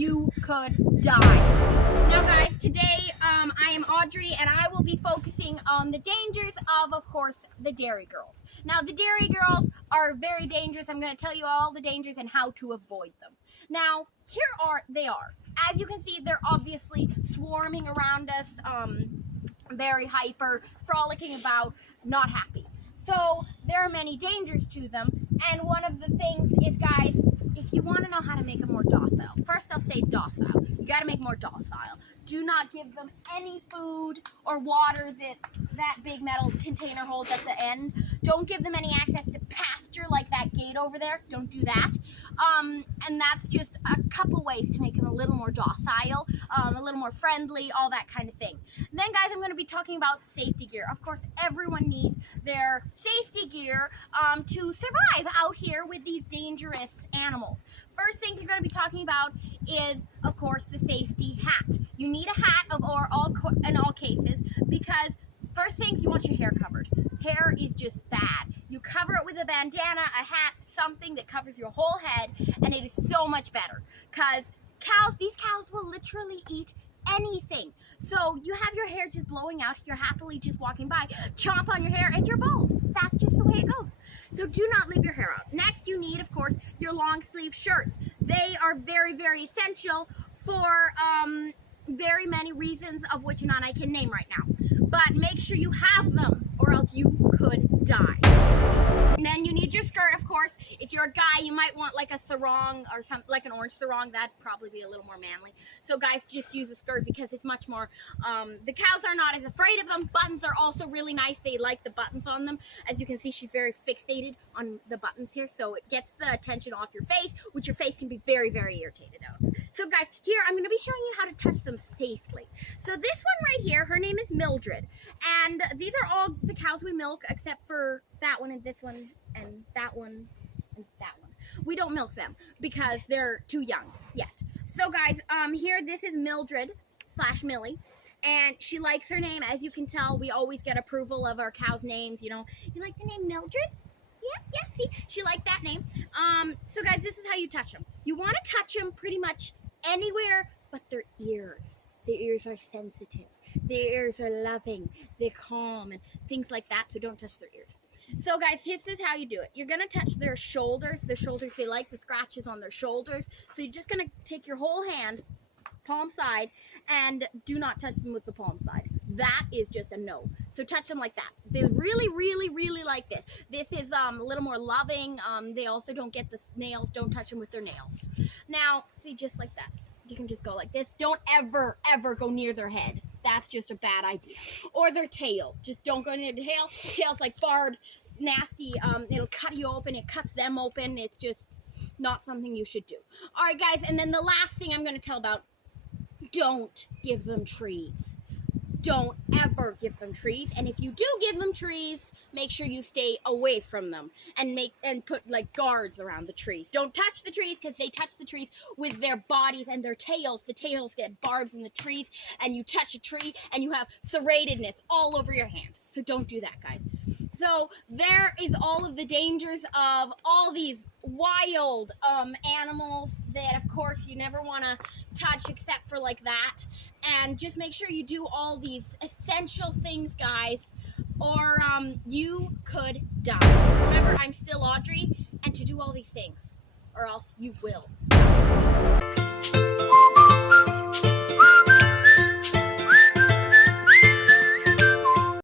you could die. Now guys, today I am Audrey and I will be focusing on the dangers of course, the dairy girls. Now the dairy girls are very dangerous. I'm going to tell you all the dangers and how to avoid them. Now, they are. As you can see, they're obviously swarming around us, very hyper, frolicking about, not happy. So there are many dangers to them, and one of the things is, guys, if you want to know how to make them more docile, first I'll say docile. You got to make more docile. Do not give them any food or water that big metal container holds at the end. Don't give them any access to pasture like that gate over there. Don't do that. And that's just a couple ways to make them a little more docile, a little more friendly, all that kind of thing. Then, guys, I'm going to be talking about safety gear. Of course, everyone needs their safety gear to survive out here with these dangerous animals. First thing you're going to be talking about is, of course, the safety hat. You need a hat in all cases, because first things, you want your hair covered. Hair is just bad. You cover it with a bandana, a hat, something that covers your whole head, and it is so much better. Because these cows will literally eat anything. So you have your hair just blowing out, you're happily just walking by, chomp on your hair, and you're bald. That's just the way it goes. So do not leave your hair out. Next, you need, of course, your long sleeve shirts. They are very, very essential for very many reasons, of which none I can name right now. But make sure you have them, or else you could die. And then you need your skirt, of course. If you're a guy, you might want like a sarong or something, like an orange sarong. That'd probably be a little more manly. So guys, just use a skirt because it's much more, the cows are not as afraid of them. Buttons are also really nice. They like the buttons on them. As you can see, she's very fixated on the buttons here. So it gets the attention off your face, which your face can be very, very irritated out. So guys, here I'm going to be showing you how to touch them safely. So this one right here, her name is Mildred. And these are all the cows we milk, except for that one and this one and that one and that one. We don't milk them because they're too young yet. So guys, here this is Mildred / Millie, and she likes her name. As you can tell, we always get approval of our cows' names. You know, you like the name Mildred? Yeah, see, she liked that name. So guys, this is how you touch them. You want to touch them pretty much anywhere but their ears. Their ears are sensitive. Their ears are loving. They're calm and things like that, so don't touch their ears. So guys, this is how you do it. You're going to touch their shoulders. The shoulders, they like the scratches on their shoulders. So you're just going to take your whole hand, palm side, and do not touch them with the palm side. That is just a no. So touch them like that. They really, really, really like this. This is a little more loving. They also don't get the nails. Don't touch them with their nails. Now, see, just like that. You can just go like this. Don't ever, ever go near their head. That's just a bad idea. Or their tail. Just don't go near the tail. Tail's like barbs. Nasty. It'll cut you open. It cuts them open. It's just not something you should do. Alright guys, and then the last thing I'm going to tell about, don't give them trees. Don't ever give them trees. And if you do give them trees, make sure you stay away from them and put like guards around the trees. Don't touch the trees, because they touch the trees with their bodies and their tails. The tails get barbs in the trees, and you touch a tree and you have serratedness all over your hand. So don't do that, guys. So there is all of the dangers of all these wild animals that, of course, you never want to touch except for like that. And just make sure you do all these essential things, guys, or you could die. Remember, I'm still Audrey, and to do all these things, or else you will.